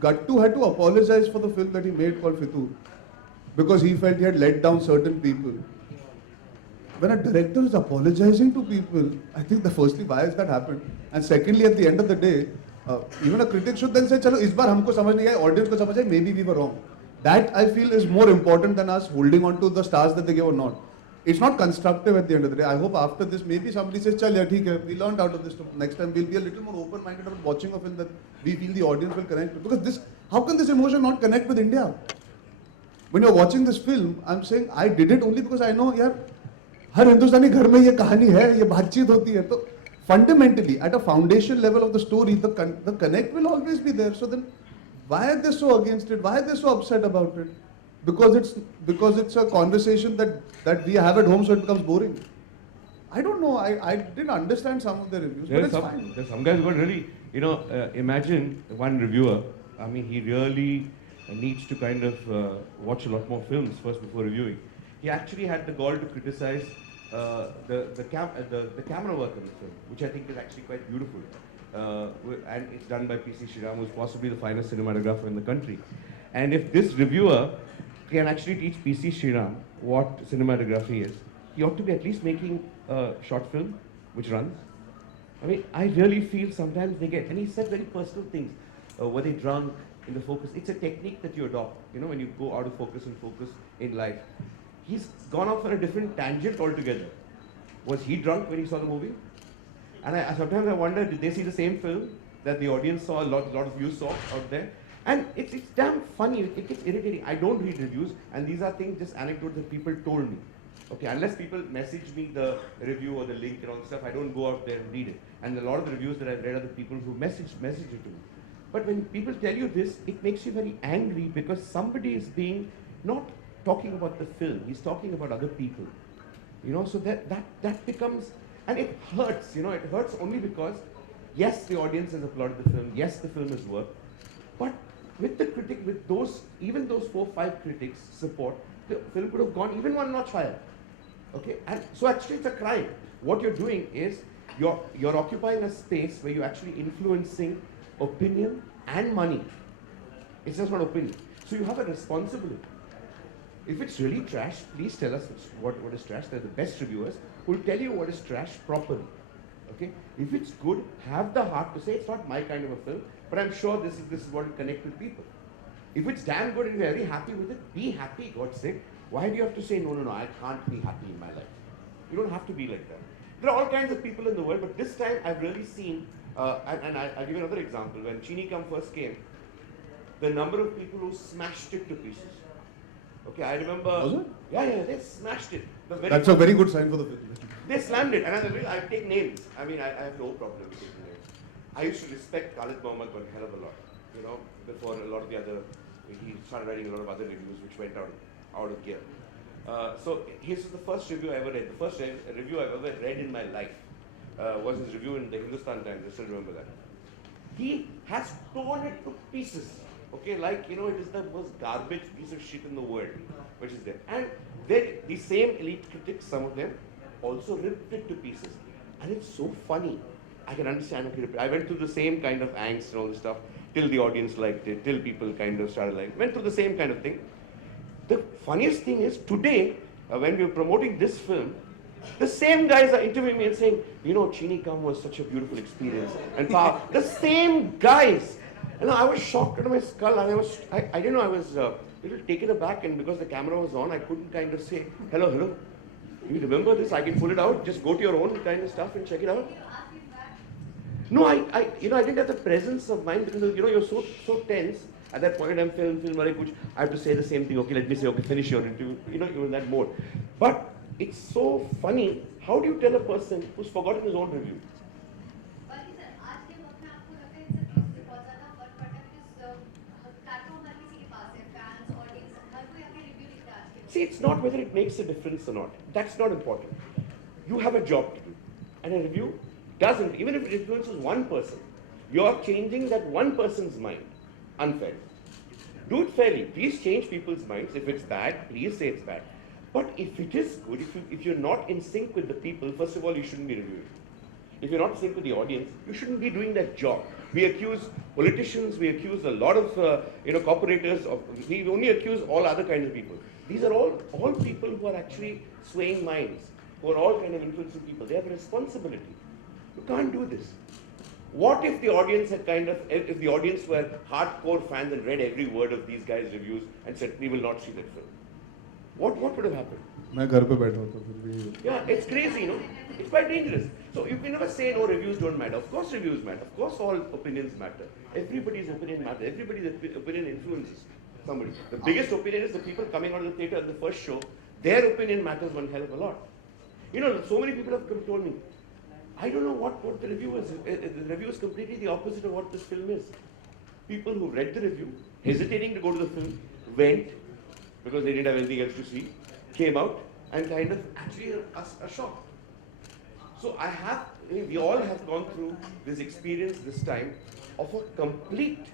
Gattu had to apologize for the film that he made called Fitu because he felt he had let down certain people. When a director is apologizing to people, I think the firstly, why has that happened? And secondly, at the end of the day, even a critic should then say, "Chalo, इस बार हमको समझ नहीं आया, audience को समझ आई, maybe we were wrong." That I feel is more important than us holding on to the stars that they gave or not. It's not constructive at the end of the day. I hope after this, maybe somebody says, "Chal, yeah, theek hai, we learned out of this. Next time we'll be a little more open-minded about watching a film that we feel the audience will connect with." Because this, how can this emotion not connect with India? When you're watching this film, I'm saying I did it only because I know, यार, हर हिंदुस्तानी घर में ये कहानी है, ये बातचीत होती है, तो fundamentally at a foundation level of the story, the connect will always be there. So then, why are they so against it? Why are they so upset about it? Because it's a conversation that we have at home, so it becomes boring. I don't know. I didn't understand some of the reviews, but it's fine. There's some guys who got really, imagine one reviewer. I mean, he really needs to kind of watch a lot more films first before reviewing. He actually had the gall to criticize the camera work in the film, which I think is actually quite beautiful. And it's done by P.C. Sriram, who's possibly the finest cinematographer in the country. And if this reviewer can actually teach P.C. Sriram what cinematography is, he ought to be at least making a short film which runs. I mean, I really feel sometimes they get, and he said very personal things. Were they drunk in the focus? It's a technique that you adopt, when you go out of focus and focus in life. He's gone off on a different tangent altogether. Was he drunk when he saw the movie? And sometimes I wonder, did they see the same film that the audience saw, a lot of you saw out there? And it's damn funny, it gets irritating. I don't read reviews, and these are things, just anecdotes that people told me. Okay, unless people message me the review or the link and all that stuff, I don't go out there and read it. And a lot of the reviews that I've read are the people who message it to me. But when people tell you this, it makes you very angry because somebody is being not talking about the film, he's talking about other people. So that becomes, and it hurts, it hurts only because, yes, the audience has applauded the film, yes, the film has worked, but with the critic, with those, even those 4 or 5 critics support, the film could have gone even one notch higher. Okay, and so actually it's a crime. What you're doing is, you're occupying a space where you're actually influencing opinion and money. It's just not opinion. So you have a responsibility. If it's really trash, please tell us what is trash. They're the best reviewers who will tell you what is trash properly. Okay? If it's good, have the heart to say it's not my kind of a film, but I'm sure this is what will connect with people. If it's damn good and you're very happy with it, be happy, God's sake. Why do you have to say, no, I can't be happy in my life? You don't have to be like that. There are all kinds of people in the world, but this time I've really seen, and I'll give you another example. When Chini Kam first came, the number of people who smashed it to pieces. Okay, I remember. Was it? Yeah, they smashed it. That's a very good sign for the film. They slammed it, and I take names. I mean, I have no problem with taking names. I used to respect Khalid Mohammed a hell of a lot, before a lot of the other, he started writing a lot of other reviews which went out of gear. So his was the first review I ever read. The first review I've ever read in my life was his review in the Hindustan Times. I still remember that. He has torn it to pieces. Okay, like, it is the most garbage piece of shit in the world, which is there. And then the same elite critics, some of them, also ripped it to pieces. And it's so funny. I can understand. Okay, I went through the same kind of angst and all this stuff, till the audience liked it, till people kind of started liking it. Went through the same kind of thing. The funniest thing is, today, when we were promoting this film, the same guys are interviewing me and saying, Chini Kam was such a beautiful experience. And the same guys. And I was shocked out of my skull, and I didn't know, I was a little taken aback, and because the camera was on, I couldn't kind of say, hello, you remember this? I can pull it out, just go to your own kind of stuff and check it out. No, I didn't have the presence of mind because, you're so tense. At that point, I'm film, I have to say the same thing. Okay, let me say, okay, finish your interview. You're in that mode. But it's so funny. How do you tell a person who's forgotten his own review? See, it's not whether it makes a difference or not. That's not important. You have a job to do. And a review doesn't, even if it influences one person, you're changing that one person's mind. Unfair. Do it fairly. Please change people's minds. If it's bad, please say it's bad. But if it is good, if you're not in sync with the people, first of all, you shouldn't be reviewing. if you're not sync with the audience, you shouldn't be doing that job. We accuse politicians, we accuse a lot of corporators, we only accuse all other kinds of people. These are all people who are actually swaying minds, who are all kind of influencing people. They have a responsibility. You can't do this. What if the audience had if the audience were hardcore fans and read every word of these guys' reviews and said, we will not see that film? What would have happened? मैं घर पे बैठा हूँ तो फिर भी Yeah, it's crazy, It's quite dangerous. So you can never say no, reviews don't matter. Of course reviews matter. Of course all opinions matter. Everybody's opinion matters. Everybody's opinion influences somebody. The biggest opinion is the people coming out of the theatre at the first show. Their opinion matters one hell of a lot. So many people have told me, I don't know what the review is. The review is completely the opposite of what this film is. People who read the review, hesitating to go to the film, went because they didn't have anything else to see, came out and kind of actually a shock. So we all have gone through this experience this time of a complete,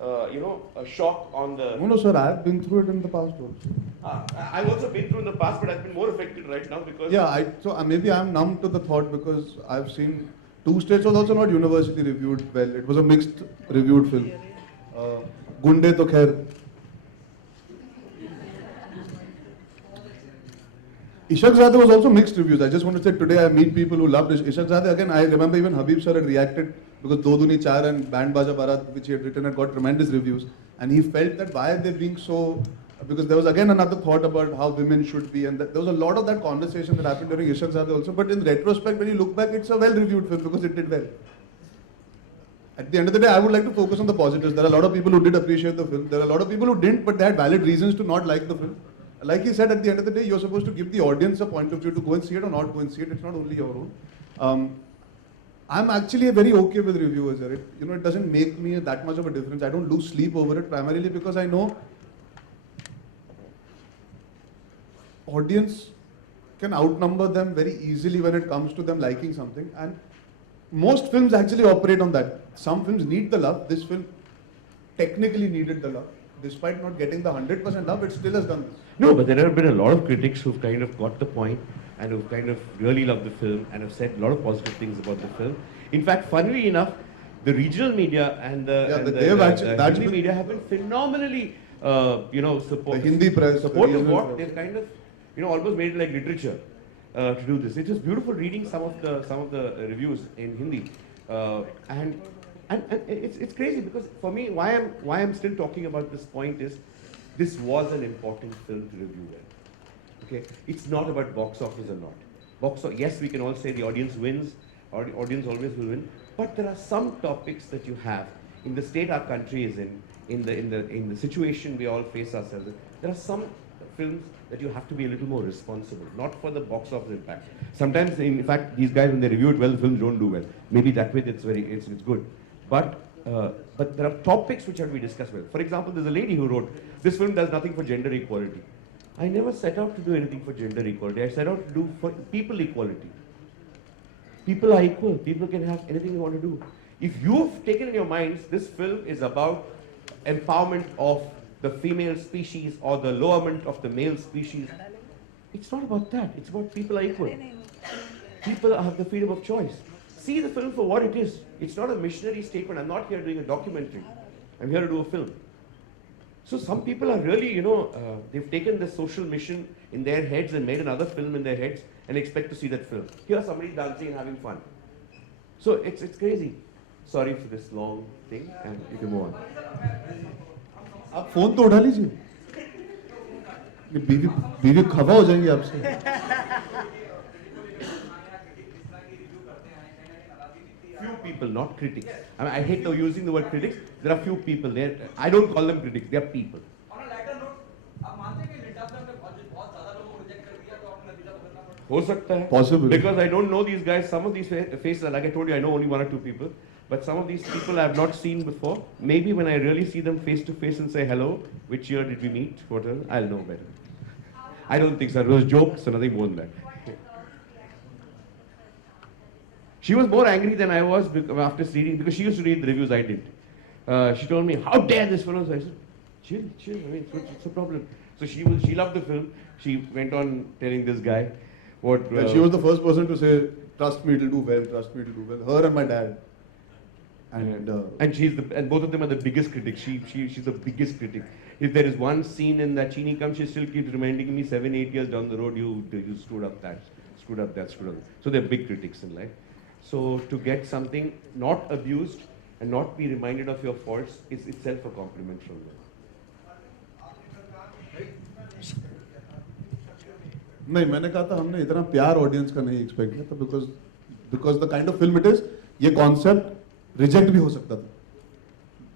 a shock on the... No, sir, I have been through it in the past also. I've also been through in the past, but I've been more affected right now because... Yeah, maybe I'm numb to the thought because I've seen Two States was also not universally reviewed well. It was a mixed reviewed film. Gunde to khair. Ishaq Zadeh was also mixed reviews. I just want to say today I meet people who loved Ishaq Zadeh. Again, I remember even Habib sir had reacted because Do Duni Char and Band Baja Barat, which he had written, had got tremendous reviews. And he felt that why are they being so... Because there was again another thought about how women should be, and there was a lot of that conversation that happened during Ishaq Zadeh also. But in retrospect, when you look back, it's a well-reviewed film because it did well. At the end of the day, I would like to focus on the positives. There are a lot of people who did appreciate the film. There are a lot of people who didn't, but they had valid reasons to not like the film. Like he said, at the end of the day, you're supposed to give the audience a point of view to go and see it or not go and see it. It's not only your own. I'm actually very okay with reviewers. It doesn't make me that much of a difference. I don't lose sleep over it primarily because I know audience can outnumber them very easily when it comes to them liking something. And most films actually operate on that. Some films need the love. This film technically needed the love. Despite not getting the 100% love, it still has done this. No, but there have been a lot of critics who've kind of got the point and who've kind of really loved the film and have said a lot of positive things about the film. In fact, funnily enough, the regional media and the Hindi media have been phenomenally, The Hindi press, supportive. What they've kind of, almost made it like literature to do this. It is beautiful reading some of the reviews in Hindi, and it's crazy because for me, why I'm still talking about this point is, this was an important film to review well. Okay, it's not about box office or not. Yes, we can all say the audience wins, or the audience always will win, but there are some topics that you have in the state our country is in the situation we all face ourselves in. There are some films that you have to be a little more responsible, not for the box office impact. Sometimes, in fact, these guys when they review it well, the films don't do well. Maybe that way it's good, but there are topics which have to be discussed well. For example, there's a lady who wrote, this film does nothing for gender equality. I never set out to do anything for gender equality. I set out to do for people equality. People are equal. People can have anything they want to do. If you've taken in your minds, this film is about empowerment of the female species or the lowerment of the male species, it's not about that. It's about people are equal. People have the freedom of choice. See the film for what it is. It's not a missionary statement. I'm not here doing a documentary. I'm here to do a film. So some people are really, they've taken the social mission in their heads and made another film in their heads and expect to see that film. Here's somebody dancing and having fun. So it's crazy. Sorry for this long thing, and you can move on. आप phone तो उठा लीजिए. बीवी खफा हो जाएंगी आपसे. Few people, not critics. I hate using the word critics. There are few people there. I don't call them critics. They are people. On a lighter note, आप मानते हैं कि लिटा फिल्म ने बहुत ज़्यादा लोगों को रिजेक्ट कर दिया तो आपने नतीजा बदलना पड़ा? हो सकता है. Possible. Because I don't know these guys. Some of these faces, like I told you, I know only one or two people. But some of these people I have not seen before. Maybe when I really see them face to face and say hello, which year did we meet? Whatever, I'll know better. I don't think so. It was a joke, so nothing more than that. She was more angry than I was after reading, because she used to read the reviews I didn't. She told me, how dare this film? So I said, chill, I mean, what's the problem? So she loved the film. She went on telling this guy, what And she was the first person to say, trust me, it'll do well, trust me, it'll do well. Her and my dad. And and both of them are the biggest critics. She's the biggest critic. If there is one scene in that Chini comes, she still keeps reminding me 7-8 years down the road, you screwed up that, screwed up that, screwed up that. So they're big critics in life. So to get something not abused and not be reminded of your faults is itself a compliment from them. नहीं, मैंने कहा था हमने इतना प्यार audience का नहीं expect किया था because the kind of film it is, ये concept reject भी हो सकता था.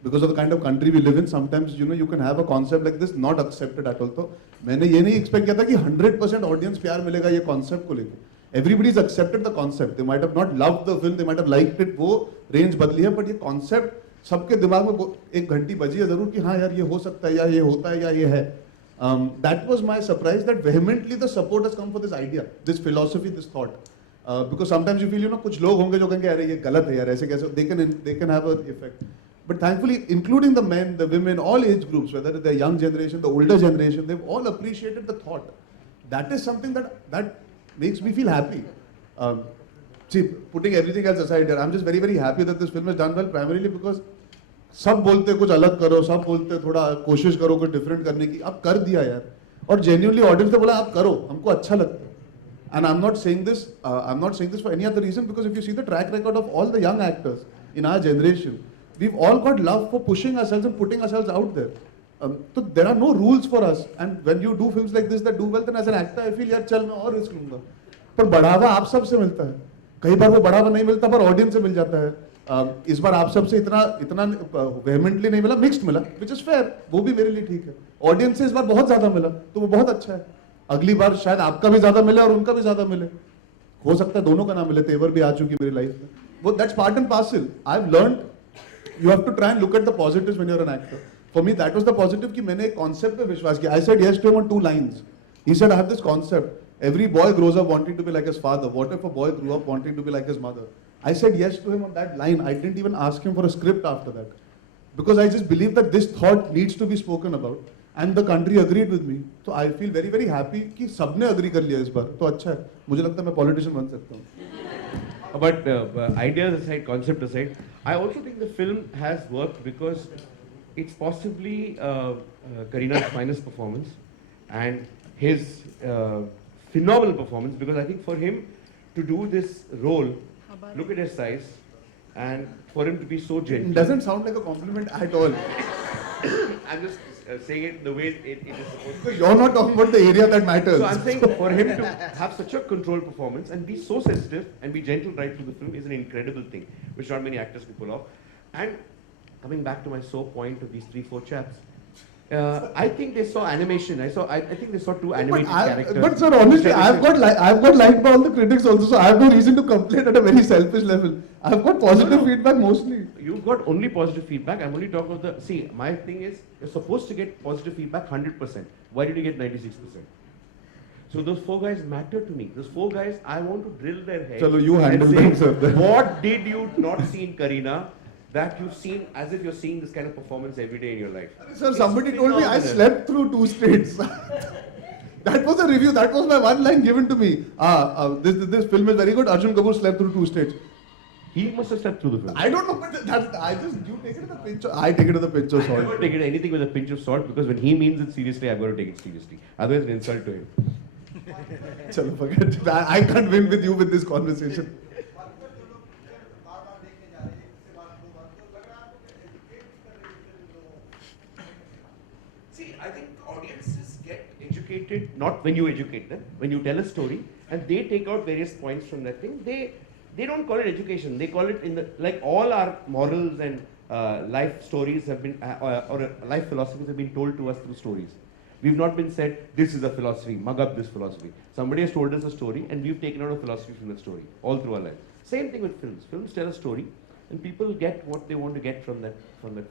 Because of the kind of country we live in, sometimes you can have a concept like this not accepted at all. तो मैंने ये नहीं expect किया था कि 100% audience प्यार मिलेगा ये concept को लेके. Everybody's accepted the concept. They might have not loved the film, they might have liked it. वो range बदली है, but ये concept सबके दिमाग में एक घंटी बजी है जरूर कि हाँ यार ये हो सकता है या ये होता है या ये है. That was my surprise that vehemently the support has come for this idea, this philosophy, this thought. Because sometimes you feel कुछ लोग होंगे जो कहेंगे अरे ये गलत है यार ऐसे कैसे, they can have an effect. But thankfully, including the men, the women, all age groups, whether the young generation, the older generation, they've all appreciated the thought. That is something that makes me feel happy. See, putting everything else aside, I'm just very, very happy that this film is done well, primarily because सब बोलते कुछ अलग करो, सब बोलते थोड़ा कोशिश करो कुछ डिफरेंट करने की, अब कर दिया यार. और genuinely audience ने बोला आप करो, हमको अच्छा लगता है. And I'm not saying this for any other reason, because if you see the track record of all the young actors in our generation, we've all got love for pushing ourselves and putting ourselves out there. So there are no rules for us, and when you do films like this that do well, then as an actor I feel यार चल मैं और risk लूंगा. पर बढ़ावा आप सब से मिलता है. कई बार वो बढ़ावा नहीं मिलता पर ऑडियंस से मिल जाता है. इस बार आप सबसे इतना वेहमेंटली नहीं मिला, मिक्स्ड मिला, which is fair, वो भी मेरे लिए ठीक है. ऑडियंस से इस बार बहुत ज्यादा मिला तो वो बहुत अच्छा है. अगली बार शायद आपका भी ज्यादा मिले और उनका भी ज्यादा मिले. हो सकता है दोनों का ना मिले. तेवर भी आ चुकी मेरी लाइफ में. वो that's part and parcel. I have learned you have to try and look at the positives when you are an actor. For me that was the positive कि मैंने एक कॉन्सेप्ट पे विश्वास किया. I said yes to him on 2 lines. He said I have this concept. Every boy grows up wanting to be like his father. What if a boy grew up wanting to be like his mother? I said yes to him on that line. I didn't even ask him for a script after that. Because I just believe that this thought needs to be spoken about. And the country agreed with me. So I feel very, very happy कि सबने agree कर लिया इस बार. तो अच्छा है. मुझे लगता है मैं politician बन सकता हूँ. But ideas aside, concept aside, I also think the film has worked because it's possibly Karina's finest performance and his phenomenal performance, because I think for him to do this role, look at his size, and for him to be so gentle. It doesn't sound like a compliment at all. I'm just saying it the way it is supposed to. Because you're not talking about the area that matters. So I'm saying for him to have such a controlled performance and be so sensitive and be gentle right through the film is an incredible thing, which not many actors can pull off. And coming back to my sore point of these 3-4 chaps, I think they saw animation. I think they saw 2 animated characters. But sir, honestly, I've got liked by all the critics also, so I have no reason to complain at a very selfish level. I've got positive feedback mostly. You've got only positive feedback. I'm only talking about see, my thing is, you're supposed to get positive feedback 100%. Why did you get 96%? So those 4 guys matter to me. Those 4 guys, I want to drill their heads. Chalo, you handle them, sir. What did you not see in Kareena that you've seen as if you're seeing this kind of performance every day in your life? Sir, somebody told me I slept through 2 states. That was a review. That was my one line given to me. This film is very good. Arjun Kapoor slept through 2 states. He must have slept through the film. I don't know, but you take it with a pinch of, I take it with a pinch of I salt. never take it anything with a pinch of salt, because when he means it seriously, I've got to take it seriously. Otherwise, it's an insult to him. Chalo, forget it. I can't win with you with this conversation. See, I think audiences get educated not when you educate them, when you tell a story and they take out various points from that thing. They don't call it education. They call it like all our morals and life stories have been or life philosophies have been told to us through stories. We've not been said this is a philosophy, mug up this philosophy. Somebody has told us a story and we've taken out a philosophy from that story all through our life. Same thing with films. Films tell a story and people get what they want to get from that film.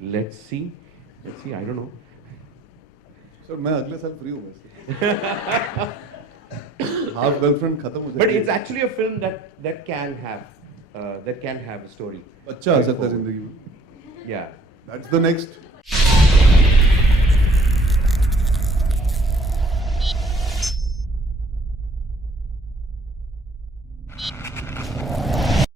Let's see. I don't know. Sir, मैं अगले साल free हूँ वैसे. Half girlfriend खत्म हो जाएगी. But it's actually a film that can have that can have a story. अच्छा आ सकता है जिंदगी में. Yeah. That's the next